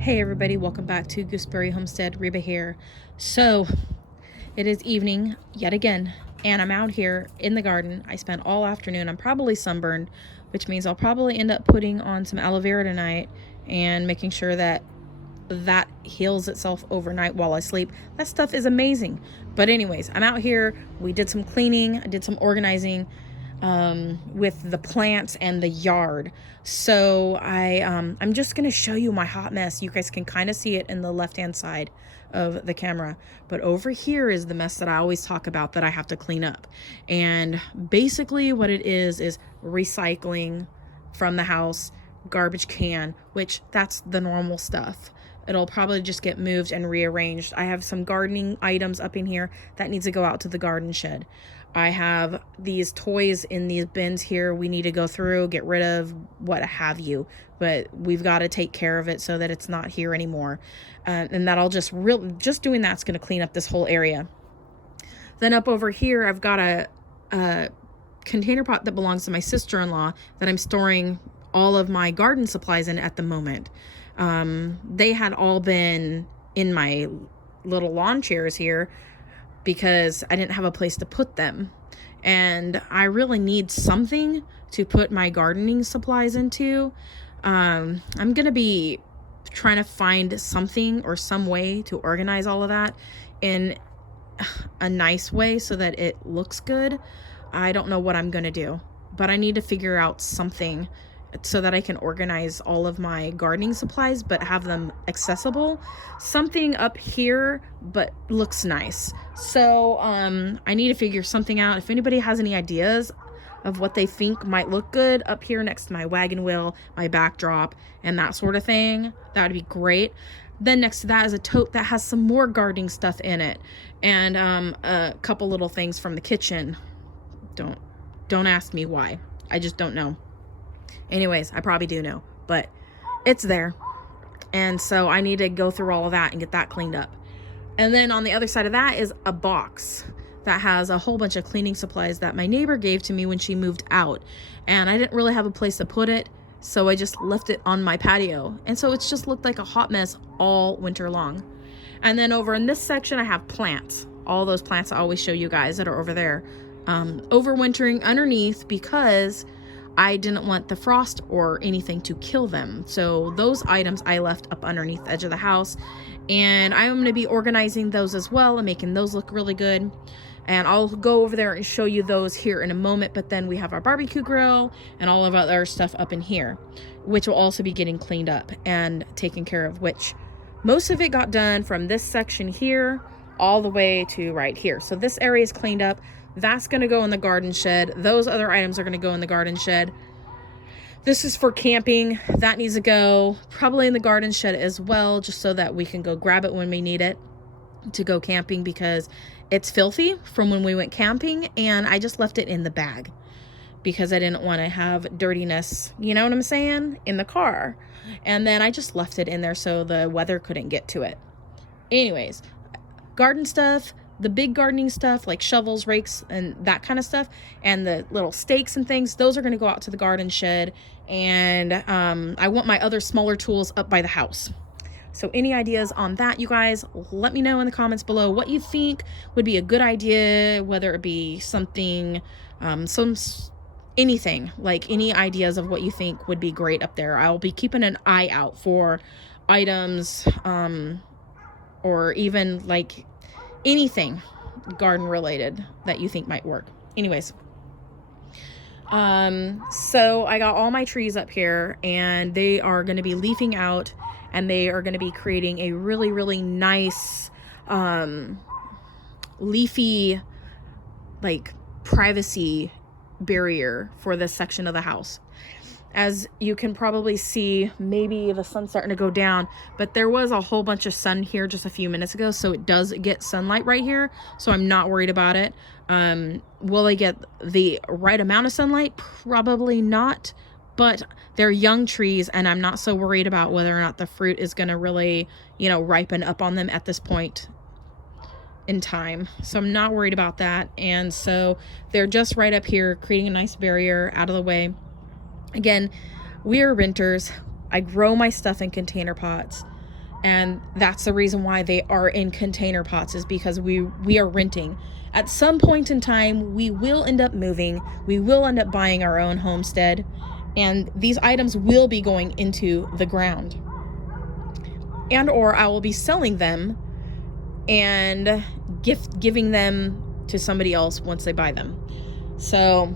Hey everybody, welcome back to Gooseberry Homestead. Reba here. So it is evening yet again, and I'm out here in the garden. I spent all afternoon. I'm probably sunburned, which means I'll probably end up putting on some aloe vera tonight and making sure that heals itself overnight while I sleep. That stuff is amazing. But anyways, I'm out here. We did some cleaning. I did some organizing with the plants and the yard. So I'm just gonna show you my hot mess. You guys can kind of see it in the left hand side of the camera, but over here is the mess that I always talk about that I have to clean up. And basically what it is recycling from the house, garbage can, which that's the normal stuff. It'll probably just get moved and rearranged. I have some gardening items up in here that needs to go out to the garden shed. I have these toys in these bins here we need to go through, get rid of, what have you. But we've got to take care of it so that it's not here anymore. And that'll just doing that's going to clean up this whole area. Then up over here, I've got a container pot that belongs to my sister-in-law that I'm storing all of my garden supplies in at the moment. They had all been in my little lawn chairs here because I didn't have a place to put them. And I really need something to put my gardening supplies into. I'm going to be trying to find something or some way to organize all of that in a nice way so that it looks good. I don't know what I'm going to do, but I need to figure out something so that I can organize all of my gardening supplies but have them accessible. Something up here but looks nice. So I need to figure something out. If anybody has any ideas of what they think might look good up here next to my wagon wheel, my backdrop, and that sort of thing, that would be great. Then next to that is a tote that has some more gardening stuff in it, and a couple little things from the kitchen. Don't ask me why. I just don't know. Anyways, I probably do know, but it's there. And so I need to go through all of that and get that cleaned up. And then on the other side of that is a box that has a whole bunch of cleaning supplies that my neighbor gave to me when she moved out. And I didn't really have a place to put it, so I just left it on my patio. And so it's just looked like a hot mess all winter long. And then over in this section, I have plants. All those plants I always show you guys that are over there. Overwintering underneath because I didn't want the frost or anything to kill them. So those items I left up underneath the edge of the house, and I'm going to be organizing those as well and making those look really good. And I'll go over there and show you those here in a moment. But then we have our barbecue grill and all of our other stuff up in here, which will also be getting cleaned up and taken care of, which most of it got done from this section here all the way to right here. So this area is cleaned up. That's going to go in the garden shed. Those other items are going to go in the garden shed. This is for camping. That needs to go probably in the garden shed as well, just so that we can go grab it when we need it to go camping, because it's filthy from when we went camping, and I just left it in the bag because I didn't want to have dirtiness, you know what I'm saying, in the car. And then I just left it in there so the weather couldn't get to it. Anyways, garden stuff, the big gardening stuff like shovels, rakes, and that kind of stuff, and the little stakes and things, those are going to go out to the garden shed. And I want my other smaller tools up by the house. So any ideas on that, you guys, let me know in the comments below what you think would be a good idea, whether it be something, anything, like any ideas of what you think would be great up there. I'll be keeping an eye out for items, or even like anything garden related that you think might work. Anyways, so I got all my trees up here, and they are going to be leafing out, and they are going to be creating a really, really nice, leafy, like privacy barrier for this section of the house. As you can probably see, maybe the sun's starting to go down, but there was a whole bunch of sun here just a few minutes ago, so it does get sunlight right here, so I'm not worried about it. Will I get the right amount of sunlight? Probably not, but they're young trees, and I'm not so worried about whether or not the fruit is going to really, ripen up on them at this point in time. So I'm not worried about that. And so they're just right up here, creating a nice barrier out of the way. Again, we are renters. I grow my stuff in container pots. And that's the reason why they are in container pots, is because we are renting. At some point in time, we will end up moving. We will end up buying our own homestead. And these items will be going into the ground. And or I will be selling them and giving them to somebody else once they buy them. So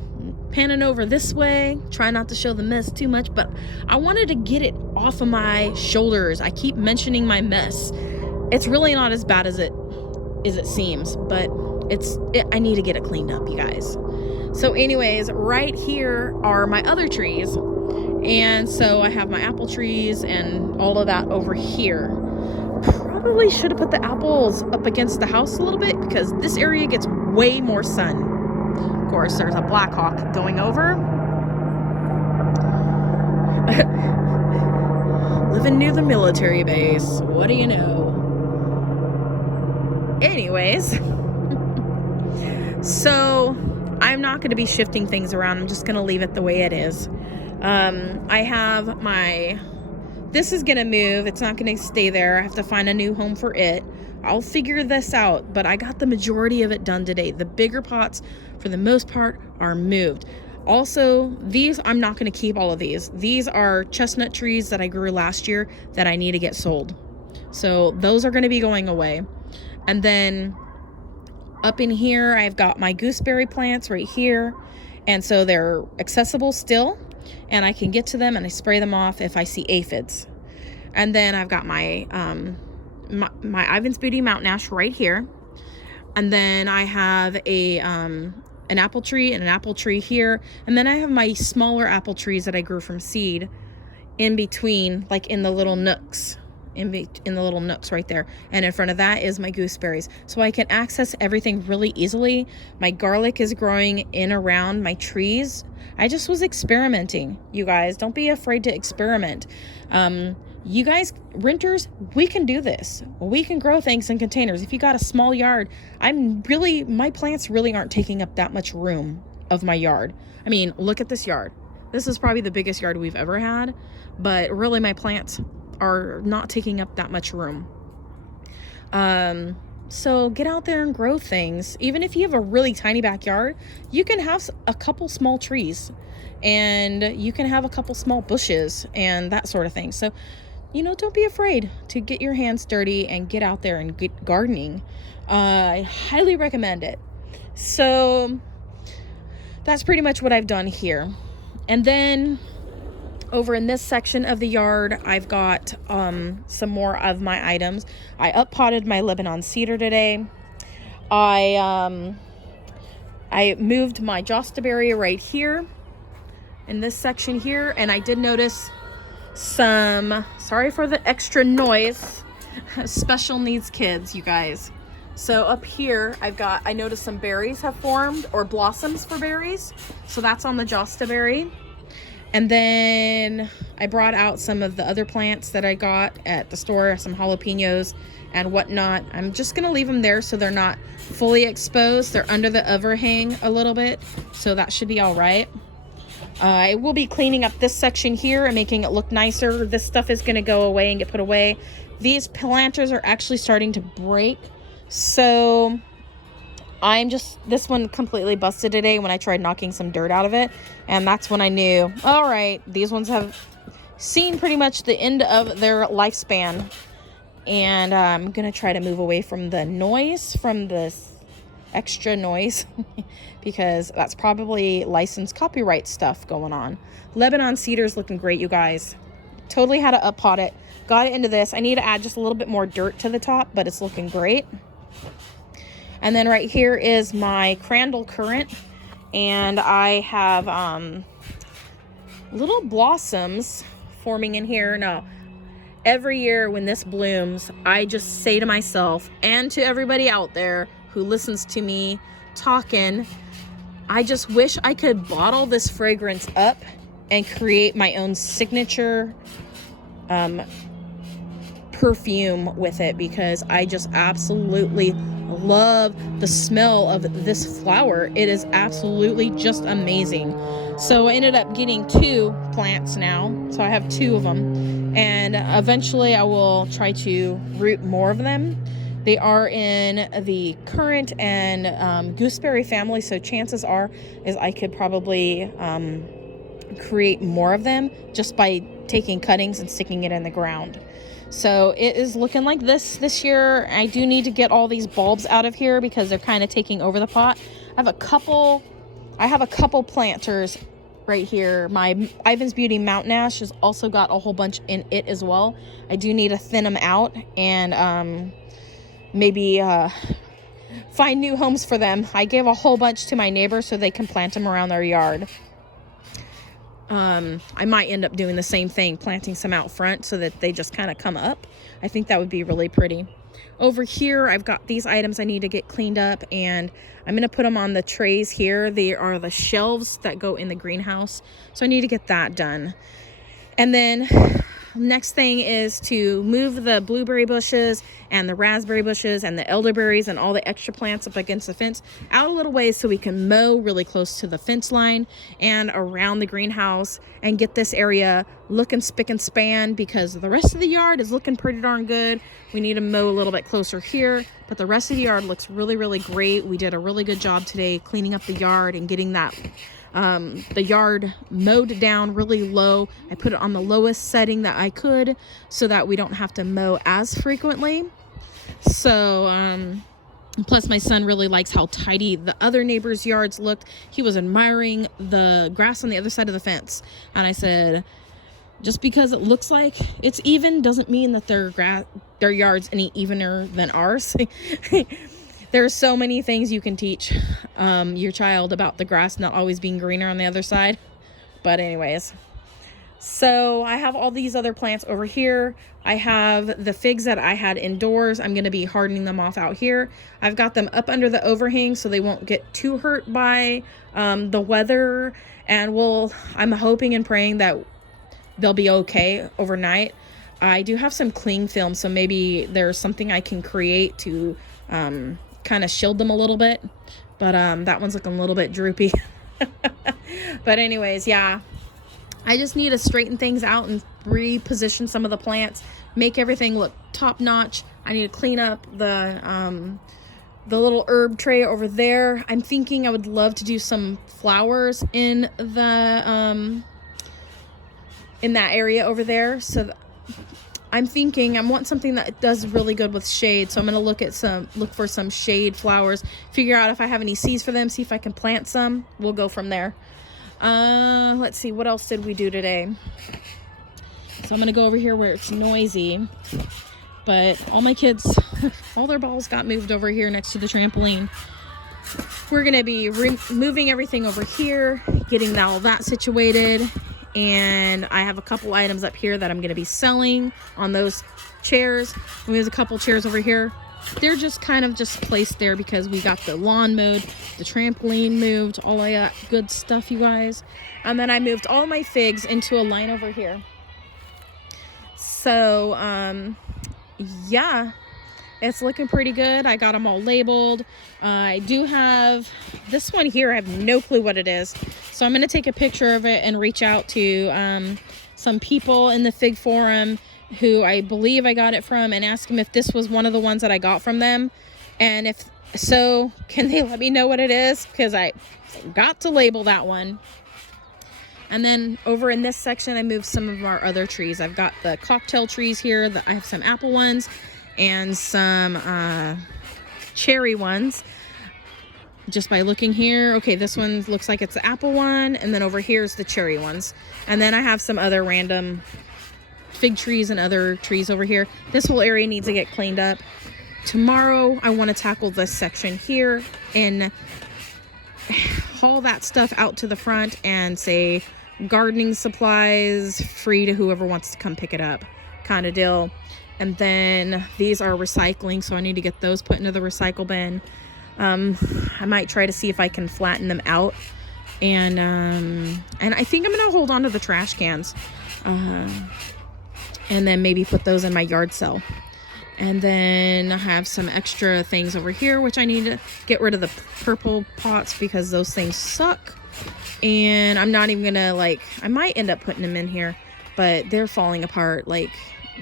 panning over this way, try not to show the mess too much, but I wanted to get it off of my shoulders. I keep mentioning my mess. It's really not as bad as it seems, but I need to get it cleaned up, you guys. So anyways, right here are my other trees. And so I have my apple trees and all of that over here. Probably should have put the apples up against the house a little bit, because this area gets way more sun. Of course, there's a Black Hawk going over. Living near the military base. What do you know? Anyways, so I'm not going to be shifting things around. I'm just going to leave it the way it is. I have this is going to move. It's not going to stay there. I have to find a new home for it. I'll figure this out, but I got the majority of it done today. The bigger pots, for the most part, are moved. Also, these, I'm not going to keep all of these. These are chestnut trees that I grew last year that I need to get sold. So those are going to be going away. And then up in here, I've got my gooseberry plants right here. And so they're accessible still, and I can get to them and I spray them off if I see aphids. And then I've got my my Ivan's Booty Mountain Ash right here. And then I have an apple tree and an apple tree here. And then I have my smaller apple trees that I grew from seed in between, like in the little nooks. In the little nooks right there, and in front of that is my gooseberries, so I can access everything really easily. My garlic is growing in around my trees. I just was experimenting, you guys. Don't be afraid to experiment. You guys, renters, we can do this. We can grow things in containers. If you got a small yard, my plants really aren't taking up that much room of my yard. I mean, look at this yard. This is probably the biggest yard we've ever had, but really my plants are not taking up that much room. So get out there and grow things. Even if you have a really tiny backyard, you can have a couple small trees, and you can have a couple small bushes and that sort of thing. So, don't be afraid to get your hands dirty and get out there and get gardening. I highly recommend it. So that's pretty much what I've done here. And then over in this section of the yard, I've got some more of my items. I uppotted my Lebanon cedar today. I moved my jostaberry right here in this section here, and I did notice some, sorry for the extra noise, special needs kids, you guys. So up here, I noticed some berries have formed, or blossoms for berries. So that's on the jostaberry. And then I brought out some of the other plants that I got at the store, some jalapenos and whatnot. I'm just gonna leave them there so they're not fully exposed. They're under the overhang a little bit, so that should be all right. I will be cleaning up this section here and making it look nicer. This stuff is gonna go away and get put away. These planters are actually starting to break, so this one completely busted today when I tried knocking some dirt out of it. And that's when I knew, all right, these ones have seen pretty much the end of their lifespan. And I'm going to try to move away from the noise, from this extra noise, because that's probably licensed copyright stuff going on. Lebanon cedar's looking great, you guys. Totally had to uppot it. Got it into this. I need to add just a little bit more dirt to the top, but it's looking great. And then right here is my crandall currant, and I have little blossoms forming in here. Now, every year when this blooms, I just say to myself and to everybody out there who listens to me talking, I just wish I could bottle this fragrance up and create my own signature perfume with it, because I just absolutely love the smell of this flower. It is absolutely just amazing. So I ended up getting 2 plants now, so I have 2 of them, And eventually I will try to root more of them. They are in the currant and gooseberry family, so chances are is I could probably create more of them just by taking cuttings and sticking it in the ground. So it is looking like this year. I do need to get all these bulbs out of here because they're kind of taking over the pot. I have a couple planters right here. My Ivan's Beauty Mountain Ash has also got a whole bunch in it as well. I do need to thin them out and maybe find new homes for them. I gave a whole bunch to my neighbors so they can plant them around their yard. I might end up doing the same thing, planting some out front so that they just kind of come up. I think that would be really pretty. Over here, I've got these items I need to get cleaned up, and I'm going to put them on the trays here. They are the shelves that go in the greenhouse, so I need to get that done. And then next thing is to move the blueberry bushes and the raspberry bushes and the elderberries and all the extra plants up against the fence out a little ways so we can mow really close to the fence line and around the greenhouse and get this area looking spick and span, because the rest of the yard is looking pretty darn good. We need to mow a little bit closer here, but the rest of the yard looks really, really great. We did a really good job today cleaning up the yard and getting that the yard mowed down really low. I put it on the lowest setting that I could so that we don't have to mow as frequently. So plus my son really likes how tidy the other neighbors' yards looked. He was admiring the grass on the other side of the fence, and I said, just because it looks like it's even doesn't mean that their yard's any evener than ours. There's so many things you can teach your child about the grass not always being greener on the other side. But anyways, so I have all these other plants over here. I have the figs that I had indoors. I'm going to be hardening them off out here. I've got them up under the overhang so they won't get too hurt by the weather. And I'm hoping and praying that they'll be okay overnight. I do have some cling film, so maybe there's something I can create to kind of shield them a little bit, but that one's looking a little bit droopy. But anyways, yeah, I just need to straighten things out and reposition some of the plants, make everything look top notch. I need to clean up the little herb tray over there. I'm thinking I would love to do some flowers in the in that area over there. So I'm thinking I want something that does really good with shade. So I'm going to look for some shade flowers, figure out if I have any seeds for them, see if I can plant some. We'll go from there. Let's see, what else did we do today? So I'm going to go over here where it's noisy, but all my kids, all their balls got moved over here next to the trampoline. We're going to be moving everything over here, getting all that situated. And I have a couple items up here that I'm going to be selling on those chairs. And there's a couple chairs over here. They're just kind of just placed there because we got the lawn mowed, the trampoline moved, all of that good stuff, you guys. And then I moved all my figs into a line over here. So, yeah, it's looking pretty good. I got them all labeled. I do have this one here. I have no clue what it is. So I'm going to take a picture of it and reach out to some people in the fig forum who I believe I got it from and ask them if this was one of the ones that I got from them. And if so, can they let me know what it is? Because I got to label that one. And then over in this section, I moved some of our other trees. I've got the cocktail trees here. I have some apple ones and some cherry ones. Just by looking here, okay, this one looks like it's the apple one, and then over here is the cherry ones. And then I have some other random fig trees and other trees over here. This whole area needs to get cleaned up. Tomorrow, I want to tackle this section here and haul that stuff out to the front and say gardening supplies free to whoever wants to come pick it up kind of deal. And then these are recycling, so I need to get those put into the recycle bin. I might try to see if I can flatten them out, and I think I'm gonna hold on to the trash cans, and then maybe put those in my yard sale. And then I have some extra things over here which I need to get rid of, the purple pots because those things suck, and I'm not even gonna I might end up putting them in here. but they're falling apart. Like,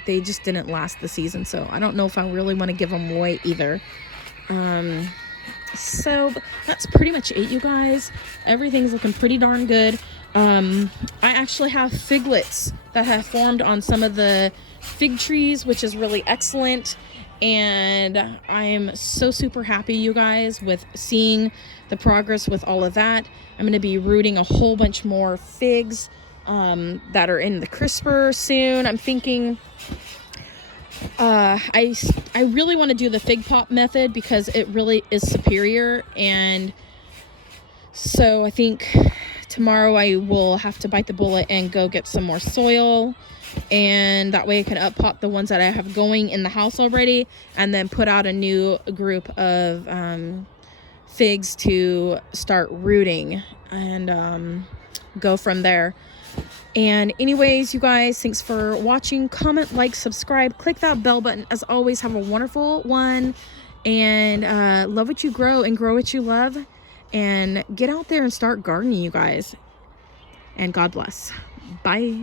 they just didn't last the season, so I don't know if I really want to give them away either. So that's pretty much it, you guys. Everything's looking pretty darn good. I actually have figlets that have formed on some of the fig trees, which is really excellent. And I'm so super happy, you guys, with seeing the progress with all of that. I'm going to be rooting a whole bunch more figs that are in the crisper soon. I'm thinking I really want to do the fig pop method because it really is superior. And so I think tomorrow I will have to bite the bullet and go get some more soil, and that way I can up pot the ones that I have going in the house already, and then put out a new group of figs to start rooting, and go from there. And anyways, you guys, thanks for watching. Comment, like, subscribe, click that bell button. As always, have a wonderful one, and love what you grow and grow what you love, and get out there and start gardening, you guys. And God bless. Bye.